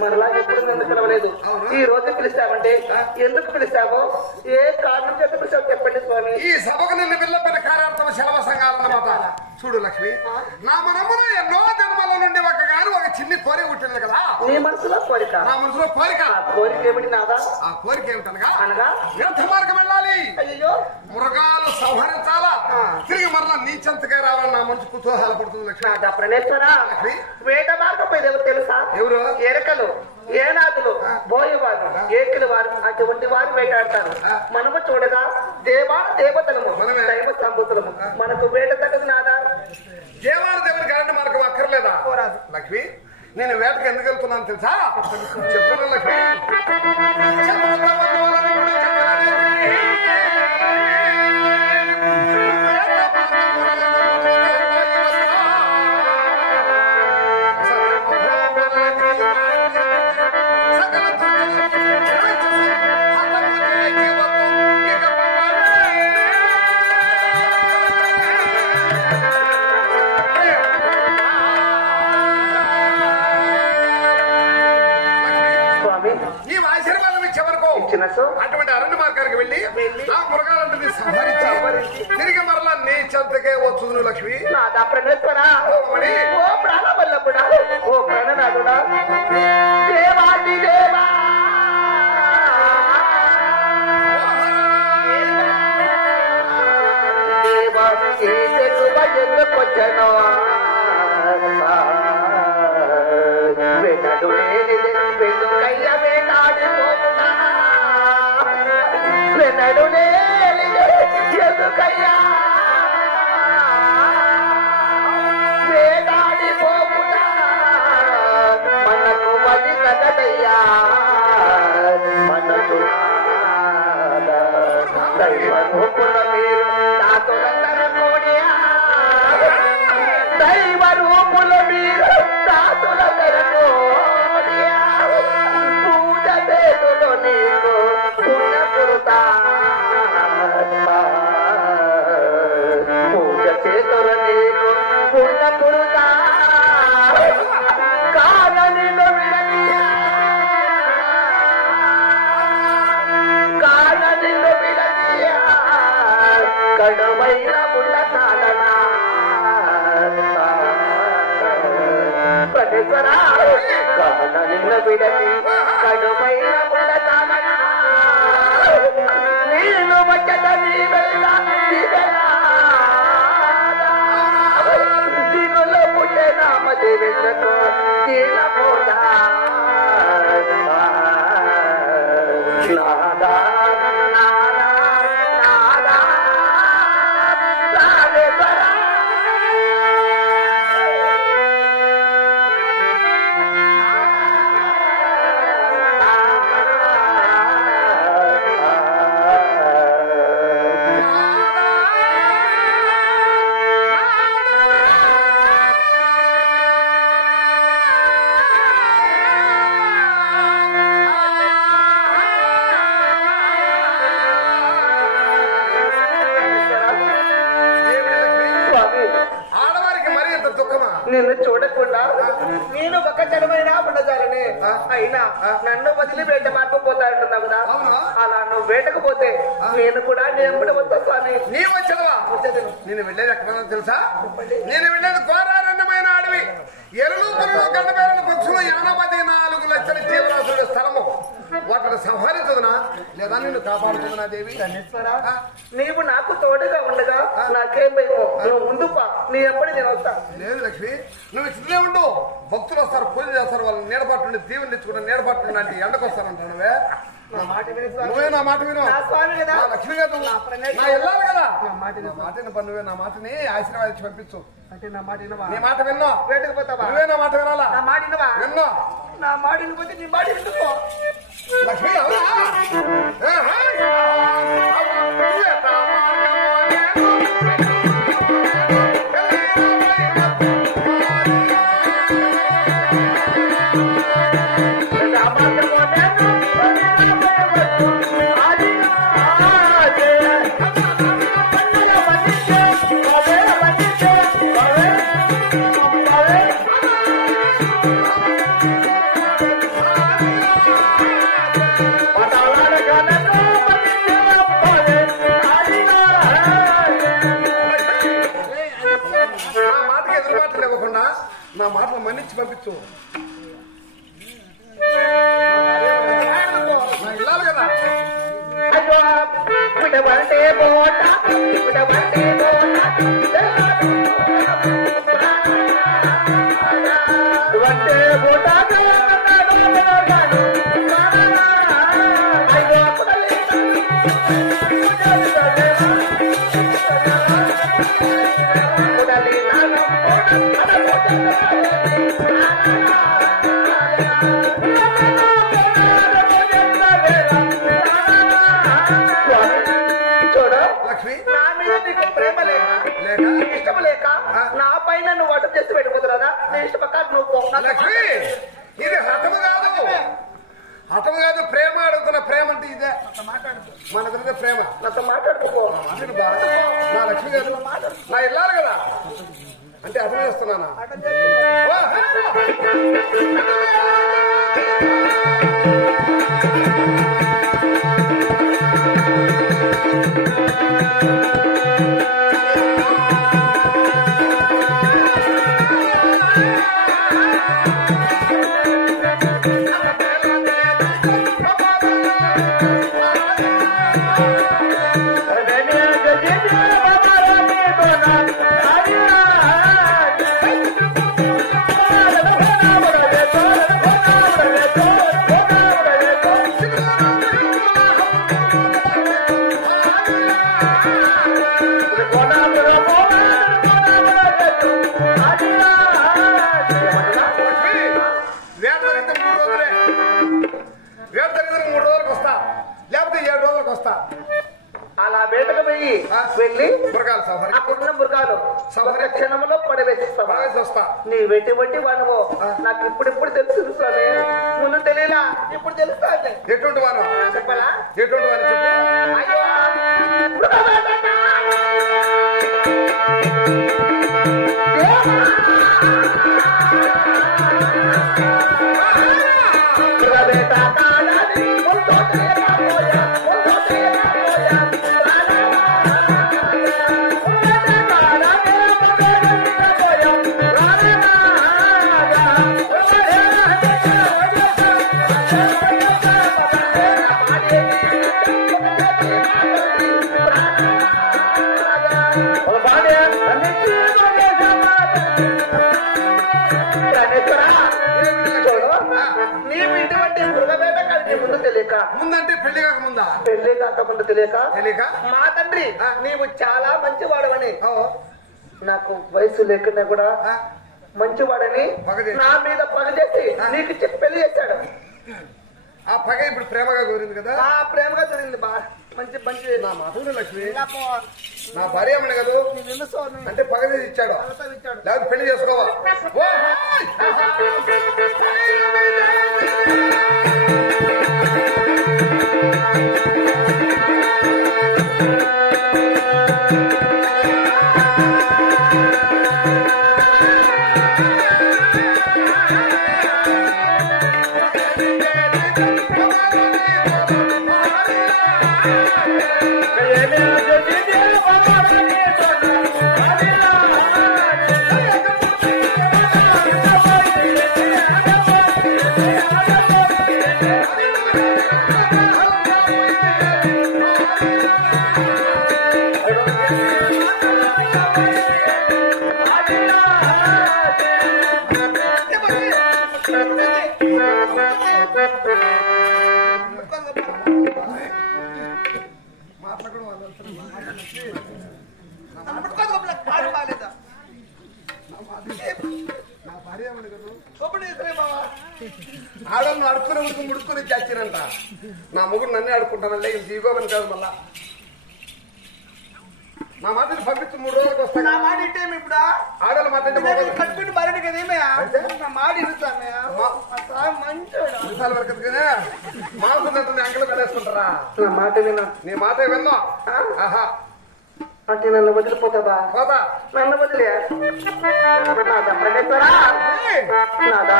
మరలా ఎప్పుడు మేము పిలవలేదు. ఈ రోజు పిలిచామంటే ఎందుకు పిలిచావో, ఏ కారణం చేత పిలిచావు చెప్పండి స్వామి. ఈ సభకు నిన్ను పిల్లపిన కార్యార్థం సెలవు సంఘాలన్నమాట. చూడు లక్ష్మి, నా మనమున ఎన్నో జన్మల నుండి ఒక గారు ఒక చిన్ని కోరిక ఉంటుంది కదా. నీ మనసులో కోరిక? నా మనసులో కోరిక. కోరిక ఏమిటి నాదా? ఆ కోరిక ఏమిటనగా అనగా వ్యర్థ మార్గం వెళ్ళాలి, అయ్యో మృగాలు సంహరించాలా, తిరిగి మరలా నీచంతగా రావాలని నా మనసు కుతూహల పడుతుంది లక్ష్మి. నాదా ప్రణేశ్వరా, వేట మార్గం ఎవరు తెలుసా? ఎవరు? ఎరకలు, ఏనాదులు, బోయవారు, ఏకిలి వారు, అటువంటి వారు వేటాడతారు. మనము చూడగా దేవతలము, దైవ సంబూతులము. మనకు వేట తగ్గదు నాదా. దేవాల దేవుడి గారిని మనకు అక్కర్లేదా లక్ష్మి? నేను వేటకు ఎందుకు వెళ్తున్నాను తెలుసా? చెప్తున్నా లక్ష్మి. అటువంటి అరణ్య మార్గానికి వెళ్ళి ఆ మృగాలంటే సంహరించి తిరిగి మరలా నీ చెంతకే వచ్చు లక్ష్మి. నాదా ప్రణేశ్వరా, ఓ ప్రాణవల్లభుడా, ఓ ప్రాణనాథుడా, దేవాది దేవా, ఎందుకొచ్చను వెనడు లేనిదే వెనుకయ్య వేటాడిపోతున్నా, వెనడు లేనిదే ఎందుకయ్యా వేటాడిపోతున్నా, మనకు మది కదయ్యా మనసు దైవ రూపుల మీరు దాతులందర కోడియా, దైవ రూపుల మీరు దాతులందర కోడియా, పూజ చేతులు నీకు పుణ్య పురుతా, పూజ చేతులు నీకు పుణ్య పురుతా, కారణిలో విడనియా, కారణిలో విడనియా, కడుమైన ముళ్ళ సాధనా ప్రతిస్వరా, కారణిలో విడని కడుమైన ముళ్ళ సాధనా, నీళ్ళు వచ్చట నీ వెళ్ళ దిగులో పుట్టే నామ దేవేంద్రకు దీన పోదా నాదా నాదా నాదా రాజేశ్వరా. ఆడవారికి మరి ఎంత దుఃఖమా? నిన్ను చూడకుండా నేను ఒక జనమైనా ఉండజాలనే, అయినా నన్ను వదిలి వేట మార్కపోతానంటున్నావు కదా. అలా నువ్వు వేటకు పోతే నేను కూడా నేను వస్తా స్వామి. నీ వచ్చేవా? నేను వెళ్ళేది ఎక్కడ తెలుసా? నేను వెళ్ళేది ఘోరారణ్యమైన అడవి, ఎరులు పురులు గండపేరల పక్షులు 84 లక్షల జీవరాశుల స్థలము. వాటిని సంహరించదునా లేదా నిన్ను కాపాడుతుందా దేవి? నీవు నాకు తోడుగా ఉండగా నాకేం భయమో, నువ్వు ముందు పా, నీ ఎప్పటి నేను వస్తా. లేదు లక్ష్మి, నువ్వు ఇట్లనే ఉండు. భక్తులు వస్తారు, పూజ చేస్తారు, వాళ్ళని నీడపట్టుండి దీవెని తెచ్చుకుంటే నీడపట్టుండి అంటే ఎండకు వస్తారంటా. నువ్వే నా మాట విను. లక్ష్మి గారు నా వెళ్ళాలి కదా, మాటని పని నువ్వే నా మాటని ఆశీర్వాదించి పంపించు. నీ మాట విన్నా వేటకు పోతావా? నువ్వే నా మాట వినాలా? నా మాట వినవా? విన్నా. నా మాట వినకపోతే నీ మాట వినుకో. లక్ష్మి నా మాటలు మన్నించి పంపించు. నా ఇల్లాలి కదా. అయ్యో పిడవంటే బోట పిడవంటే బోట వంటే బోట నా పైన నువ్వు అడ్డం చేసి పెట్టుకుతురా నీ ఇష్ట పక్కన నువ్వు ఇది హఠము కాదు, హఠము కాదు, ప్రేమ అడుగుతున్న. ప్రేమ అంటే ఇదే మన దగ్గర ప్రేమ. నాతో మాట్లాడుకో నా లక్ష్మి గారు నా ఇల్లాలి కదా అంటే అర్థం చేస్తున్నానా? అలా వేటకు పోయి వెళ్ళి మృగాలు అక్కడున్న మృగాలు క్షణంలో పడవేసిస్తా. నీ వెట్టి వట్టి వానువో నాకు ఇప్పుడు తెలుసు స్వామి. ముందు తెలియలా, ఇప్పుడు తెలుస్తా. ఎటువంటి వాను చెప్పాలా? ఎటువంటి వాను చెప్పు. అయ్యో ముందంటే పెళ్లి కాకముందు తెలియక మా తండ్రి నీవు చాలా మంచివాడవని, నాకు వయసు లేకున్నా కూడా మంచివాడని నా మీద పగ చేసి నీకు చెప్పి పెళ్లి చేశాడు. ఆ పగ ఇప్పుడు ప్రేమగా కుదిరింది కదా. ఆ ప్రేమగా జరిగింది బా. మంచి మంచి నా మాధవుడు లక్ష్మి నా భార్య అమ్మని కదా అంటే పగ చేసి ఇచ్చాడు. లేకపోతే పెళ్లి చేసుకోవా? ఆడను అడుక్కుని ముడుకుని చచ్చినంట. నా ముగ్గురు నన్నే అడుక్కుంటానలే, ఇంకోమని కాదు. మళ్ళా నా మాటని పంపించి 3 రోజులకు వస్తాను. నా మాట ఇంటే ఇప్పుడు ఆడల మాట కట్టుకుని మరణి కదేమయ్యా నా మాట ఇరుతామయ్యా మంచి వరకు మాకున్నట్టు అంకలు కడేసుకుంటారా? నా మాట విన్నా, నీ మాట విన్నా. ఆహా అంటే నన్ను వదిలిపోతావా? పోతా. నన్ను వదిలే నాదా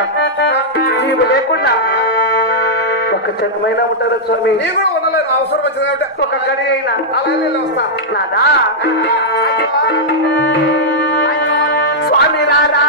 నీవు లేకుండా ఒక క్షణమైనా ఉంటారా స్వామి? నీ కూడా ఉండలేదు, అవసరం వచ్చింది కాబట్టి ఒక గడి అయినా అలాగే వస్తా. నాదా స్వామి రారా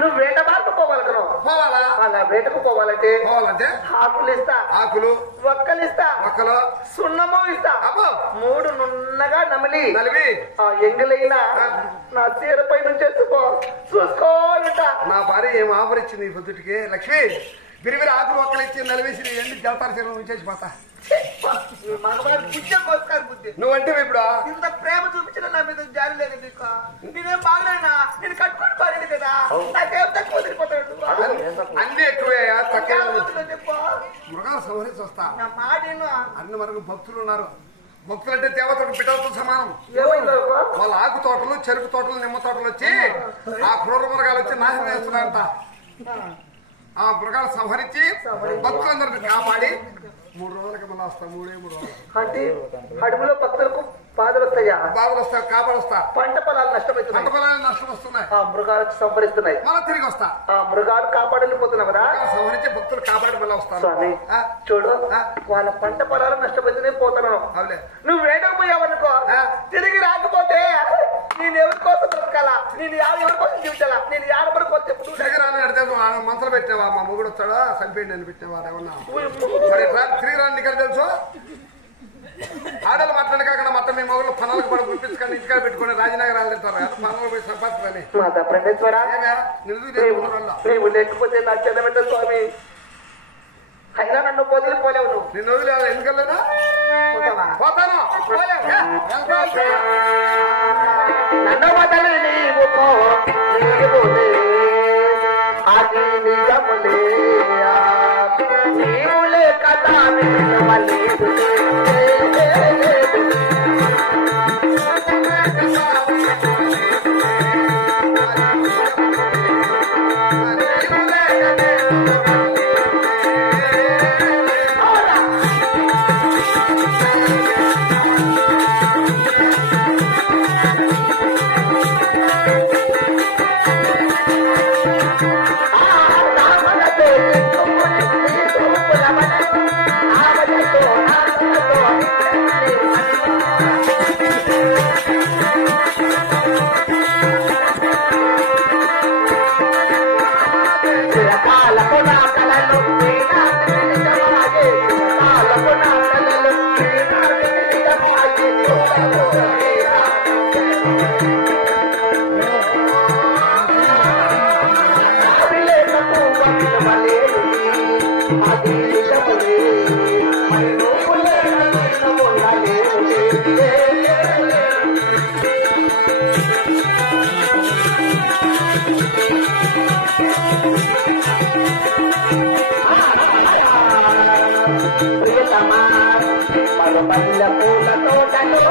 నువ్వు వేట బారకు పోవాలను అలా వేటకు పోవాలంటే ఆకులు ఇస్తా, ఆకులు ఒక్కలు ఇస్తా, ఒక్కలు సున్నము ఇస్తా, 3 నున్నగా నమిలి ఆ ఎంగిలైనా నా చీరపై నుంచి చూసుకోవాలంట. నా భార్య ఏం ఆఫర్ ఇచ్చింది ఈ పొద్దుటికి? లక్ష్మి బిరివిరి ఆకులు ఒక్కలు ఇచ్చి నలివేసి ఎండి జలతార చీర ఉంచేసి పోతా. నువ్వంటే ఇప్పుడు ఇంత ప్రేమ చూపించిన నా మీద జాలి లేదు నీకు. నేనేం బాగలేనా? నేను కట్టుకొని పారేది కదా, నాకేం తక్కువ తిరిగిపోతాడు. అన్ని ఎక్కువే మృగాలు సంహరించి వస్తా. నా మాట అన్ని మనకు భక్తులు ఉన్నారు. భక్తులు అంటే దేవతకు పిట్టలతో సమానం. వాళ్ళ ఆకు తోటలు, చెరుకు తోటలు, నిమ్మ తోటలు వచ్చి ఆ క్రూర మృగాలు వచ్చి నాశనం చేస్తున్నారంట. ఆ మృగాలు సంహరించి భక్తులందరినీ కాపాడి 3 రోజులకి మళ్ళీ వస్తా. 3 రోజులు అంటే అడవిలో భక్తులకు బాధలు వస్తాయా? బాధలు వస్తాయి, కాపాడొస్తా. పంట పొలాలు నష్టమవుతున్నాయి, పంట పొలాలు నష్టం వస్తున్నాయి, ఆ మృగాలకు సంహరిస్తున్నాయి. మళ్ళీ తిరిగి వస్తా. ఆ మృగాలు కాపాడలేకపోతున్నావు కదా, సంహరించి భక్తులు కాపాడి మళ్ళీ వస్తాను. స్వామి చూడు, వాళ్ళ పంట పొలాలు నష్టపోతేనే పోతున్నావు. నువ్వు వేటకు పోయావనుకో, తిరిగి రాకపోతే నేను ఎవరి కోసం బ్రతకాలా? నేను ఎవరి కోసం జీవించాలా? నేను ఎవరి కోసం చెప్పుడు తిరిగి రాని అడితే మంత్రం పెట్టావా? మా మొగుడు వస్తాడా చంపేయండి అని పెట్టినవా? ఏమన్నా తిరిగి రాని ఇక్కడ తెలుసు. ఆడలు మాట్లాడక మొత్తం మీ మొగుళ్ళు పనులకు పడి గుర్పించుకొని ఇంటికాడ పెట్టుకుని రాజనగరాలు తింటారు కదా, పనులు పోయి సంపాదించాలని. నీవు లేకపోతే నా చెల్లబెట్ట స్వామి. అయినా నన్ను వదిలిపోలేవు నువ్వు. నిన్ను వదిలేదు ఎందుకల్లేనా? పోతాను. నన్ను వదలి నీవు అది నిజములే, నీవులే కదా మళ్ళీ మల్లె పూల తోటలో